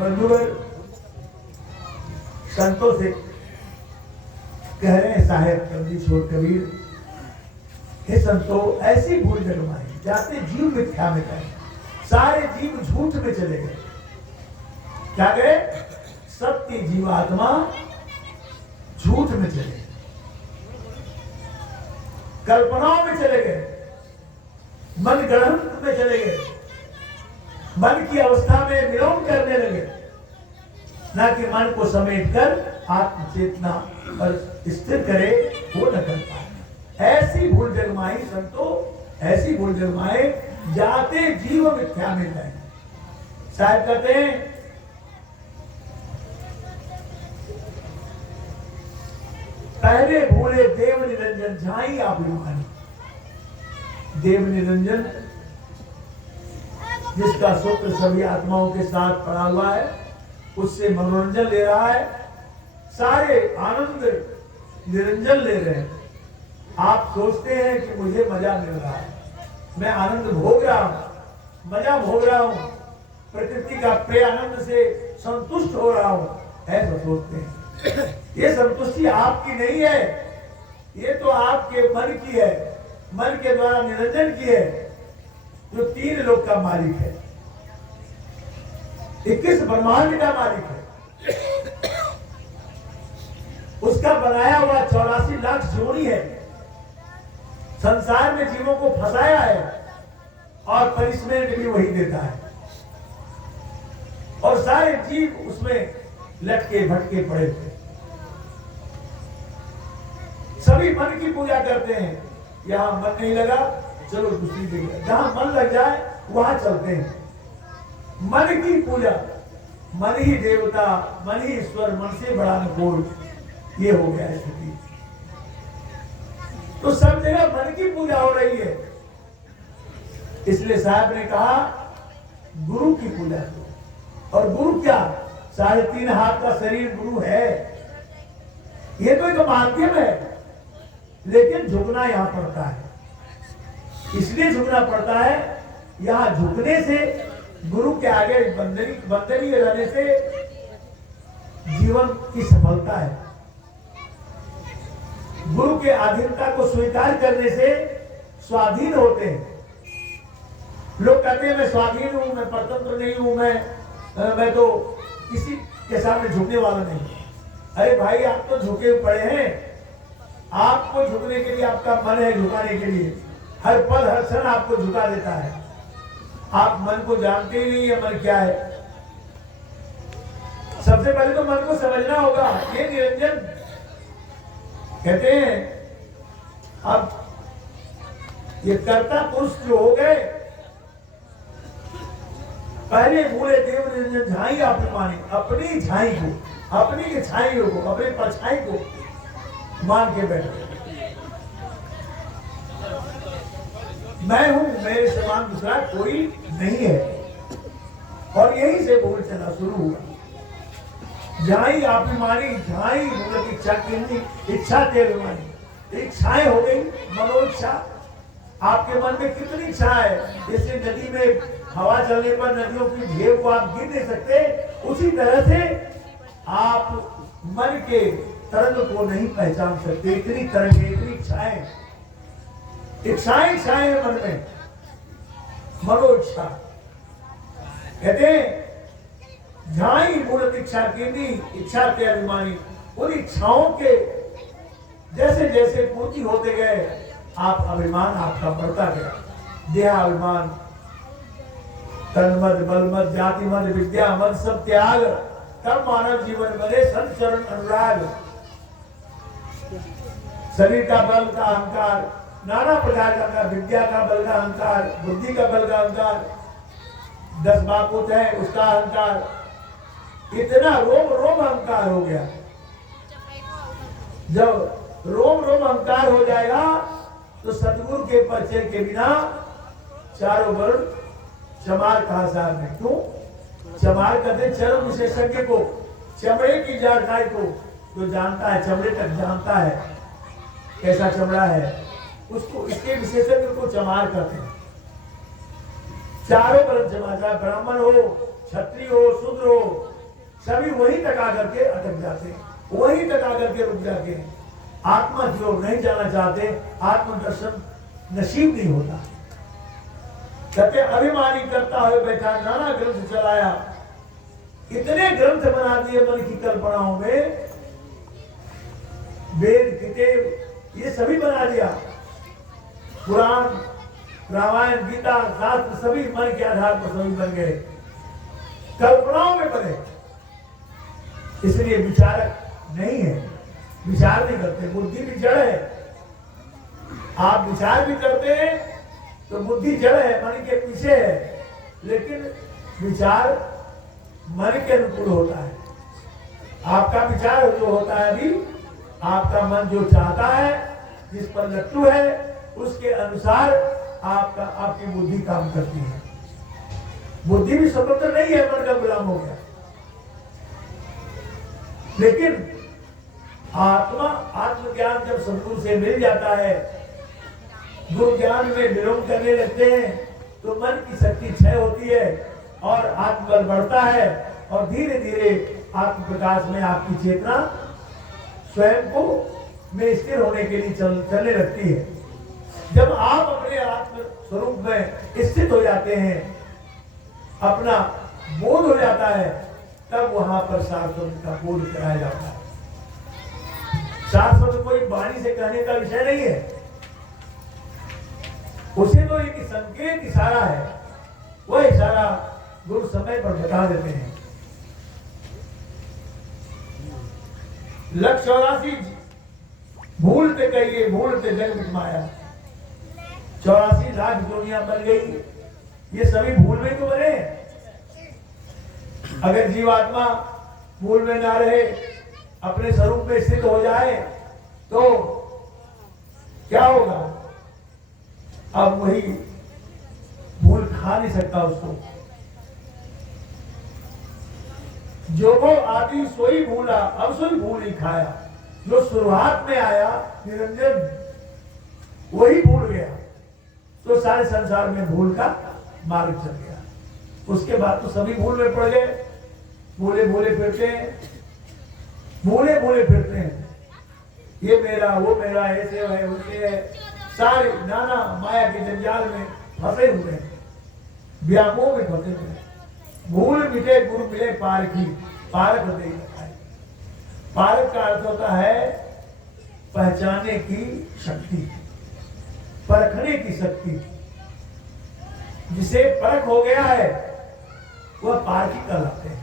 बंधुवर संतों से कह रहे हैं साहेब कबीर छोड़ कबीर, हे संतों ऐसी भूल जगमाई जाते जीव मिथ्या में गए, सारे जीव झूठ में चले गए। क्या गए? सत्य जीवात्मा झूठ में चले गए, कल्पनाओं में चले गए, मन गढ़ंत में चले गए, मन की अवस्था में विलोम करने लगे, ना कि मन को समेटकर आत्मचेतना पर स्थिर करे, वो न कर पाए। ऐसी भूल जगमाई संतो, ऐसी भूल जगमाए जाते जीव मिथ्या में गए। साहब कहते हैं पहले भूले देव निरंजन झाई अभिमानी। देव निरंजन जिसका सूत्र सभी आत्माओं के साथ पड़ा हुआ है, उससे मनोरंजन ले रहा है, सारे आनंद निरंजन ले रहे हैं। आप सोचते हैं कि मुझे मजा मिल रहा है, मैं आनंद भोग रहा हूं, मजा भोग रहा हूं, प्रकृति का प्रिय आनंद से संतुष्ट हो रहा हूं, ऐसा सोचते हैं। ये संतुष्टि आपकी नहीं है, ये तो आपके मन की है, मन के द्वारा निरंजन की है, जो 3 लोक का मालिक है, 21 ब्रह्मांड का मालिक है, उसका बनाया हुआ 84 लाख जोड़ी है, संसार में जीवों को फंसाया है और पनिशमेंट भी वही देता है, और सारे जीव उसमें लटके भटके पड़े थे। सभी मन की पूजा करते हैं, यहां मन नहीं लगा चलो दूसरी जगह, जहां मन लग जाए वहां चलते हैं। मन की पूजा, मन ही देवता, मन ही ईश्वर, मन से बड़ा न कोई, ये हो गया स्थिति। तो सब जगह मन की पूजा हो रही है, इसलिए साहब ने कहा गुरु की पूजा करो। और गुरु क्या? 3.5 हाथ का शरीर गुरु है। ये तो एक माध्यम है, लेकिन झुकना यहां पड़ता है। इसलिए झुकना पड़ता है, यहां झुकने से गुरु के आगे बंदरी रहने से जीवन की सफलता है। गुरु के अधीनता को स्वीकार करने से स्वाधीन होते हैं। लोग कहते हैं मैं स्वाधीन हूं, मैं परतंत्र नहीं हूं, मैं तो किसी के सामने झुकने वाला नहीं। अरे भाई, आप तो झुके पड़े हैं, आपको झुकने के लिए आपका मन है, झुकाने के लिए हर पल हर क्षण आपको झुका देता है। आप मन को जानते ही नहीं है, मन क्या है। सबसे पहले तो मन को समझना होगा। ये निरंजन कहते हैं, अब ये कर्ता पुरुष जो हो गए, पहले भूले देव निरंजन झाई आपने माने, अपनी झाई को, अपनी की छाई को, अपनी परछाई को मान के बैठे। मैं हूं, मेरे समान दूसरा कोई नहीं है। और यही से बोल चला शुरू हुआ। झाई अभिमानी, झाई मतलब इच्छा केंद्री, इच्छा तेरमानी, इच्छाएं हो गई, मनोइच्छा। आपके मन में कितनी इच्छा है, जैसे नदी में हवा चलने पर नदियों की ढेव को आप गिर नहीं सकते, उसी तरह से आप मन के तरंग को नहीं पहचान सकते। इतनी तरंग, इतनी इच्छाएं, इच्छाएं है मन में, मनोइच्छा। कहते हैं झाई मूलत इच्छा केंद्री, इच्छा के अभिमानी। उन इच्छाओं के जैसे जैसे पूर्ति होते गए, आप अभिमान आपका बढ़ता गया। देहाभिमान, तन मद, बल मद, जाति मद, विद्या मद, सब त्याग, तब मानव जीवन बने संत चरण अनुराग। शरीर का बल का अहंकार, नाना प्रकार का, विद्या का बल का अहंकार, बुद्धि का बल का अहंकार, 10 बापूत है उसका अहंकार, इतना रोम रोम अहंकार हो गया। जब रोम रोम अहंकार हो जाएगा तो सतगुरु के परिचय के बिना चारों वर्ण चमार कहा साहब ने। क्यों चमार कहते? चर्म विशेषज्ञ को, चमड़े की जानकारी को, जो जानता है, चमड़े तक जानता है कैसा चमड़ा है, उसको इसके विशेषज्ञ को चमार कहते हैं। चारों वर्ण जमा, चाहे ब्राह्मण हो, क्षत्रिय हो, शूद्र हो, सभी वहीं तक आकर के अटक जाते हैं, वहीं तक आकर के रुक जाते हैं। आत्मा जो नहीं जाना चाहते, आत्मदर्शन नसीब नहीं होता। कहते अभिमानी करता हुए बैठा, नाना ग्रंथ चलाया, इतने ग्रंथ बना दिए मन की कल्पनाओं में, वेद किताब ये सभी बना दिया, पुराण रामायण गीता शास्त्र सभी मन के आधार पर सभी बन गए, कल्पनाओं में बने। इसलिए विचारक नहीं है, विचार नहीं करते, बुद्धि भी जड़ है। आप विचार भी करते हैं तो बुद्धि जड़ है, मन के पीछे है, लेकिन विचार मन के अनुकूल होता है। आपका विचार जो होता है अभी, आपका मन जो चाहता है, जिस पर लट्टू है, उसके अनुसार आपकी बुद्धि काम करती है। बुद्धि भी स्वतंत्र नहीं है, मन का गुलाम हो गया। लेकिन आत्मज्ञान जब सदगुरु से मिल जाता है, गुरु ज्ञान में विलोम करने लगते हैं, तो मन की शक्ति क्षय होती है और आत्मबल बढ़ता है, और धीरे धीरे आत्म प्रकाश में आपकी चेतना स्वयं को में स्थिर होने के लिए चलने लगती है। जब आप अपने आत्म स्वरूप में स्थित हो जाते हैं, अपना बोध हो जाता है, तब वहां पर शास्त्र का बोध कराया जाता है। शास्त्र कोई वाणी से कहने का विषय नहीं है, उसे तो एक संकेत इशारा है, वह इशारा गुरु समय पर बता देते हैं। लक्ष्य 84 भूलते कहिए, भूलते जग मिट माया। 84 लाख दुनिया बन गई, ये सभी भूल में तो बने। अगर जीवात्मा भूल में ना रहे, अपने स्वरूप में स्थित हो जाए, तो क्या होगा? अब वही भूल खा नहीं सकता उसको। जो वो आदि सोई भूला, अब सोई भूल ही खाया। जो शुरुआत में आया निरंजन, वही भूल गया, तो सारे संसार में भूल का मार्ग चल गया। उसके बाद तो सभी भूल में पड़ गए, भूले भूले फिरते हैं, भूले भूले फिरते हैं। ये मेरा, वो मेरा, ऐसे है, वैसे है, सारे नाना माया के जंजाल में फंसे हुए हैं, व्यामोह में फंसे हुए हैं। भूल मिटे गुरु मिले पारखी, पारख दे रखा है। पारख का अर्थ होता है पहचाने की शक्ति, परखने की शक्ति। जिसे परख हो गया है वह पारखी कहलाते हैं।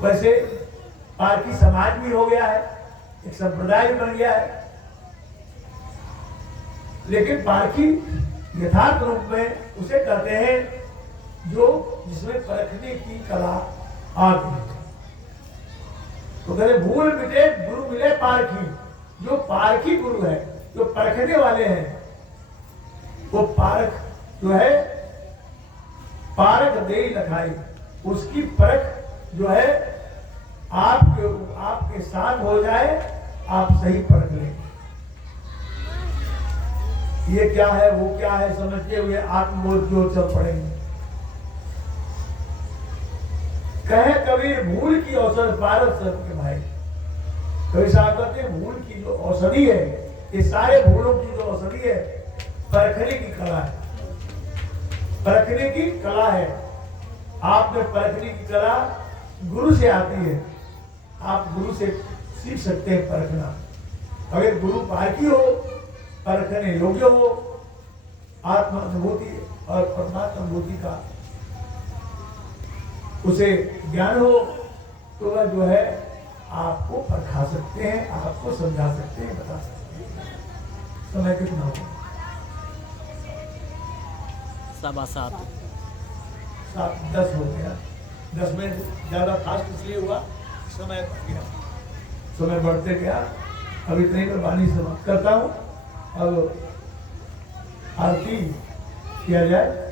वैसे पारखी समाज भी हो गया है, एक संप्रदाय भी बन गया है, लेकिन पारखी यथार्थ रूप में उसे कहते हैं जो जिसमें परखने की कला आ गई। तो कहते भूल मिटे गुरु मिले पारखी। जो पारखी गुरु है, जो परखने वाले हैं, वो पारख जो है, पारख दे लखाई, उसकी परख जो है आपके साथ हो जाए, आप सही परख लें। ये क्या है, वो क्या है, समझते हुए आत्मबोध की ओर चल पड़ेंगे। कहे कबीर भूल की औषध पारस सबके भाई। कबीर साहब कहते हैं भूल की जो औषधि है, ये सारे भूलों की जो औषधि है, परखने की कला है। परखने की कला है। आप में परखने की कला गुरु से आती है। आप गुरु से सीख सकते हैं परखना। अगर गुरु पारखी हो, परखने योग्य हो, आत्म अनुभूति और परमात्मा अनुभूति का उसे ज्ञान हो, तो वह जो है आपको परखा सकते हैं, आपको समझा सकते हैं, बता सकते हैं। समय कितना हो? 7:15 7:10 हो गया। 10 मिनट ज्यादा फास्ट इसलिए हुआ, समय बढ़ गया, समय बढ़ते गया। अब इतने में वाणी समाप्त करता हूँ। अब आरती किया जाए।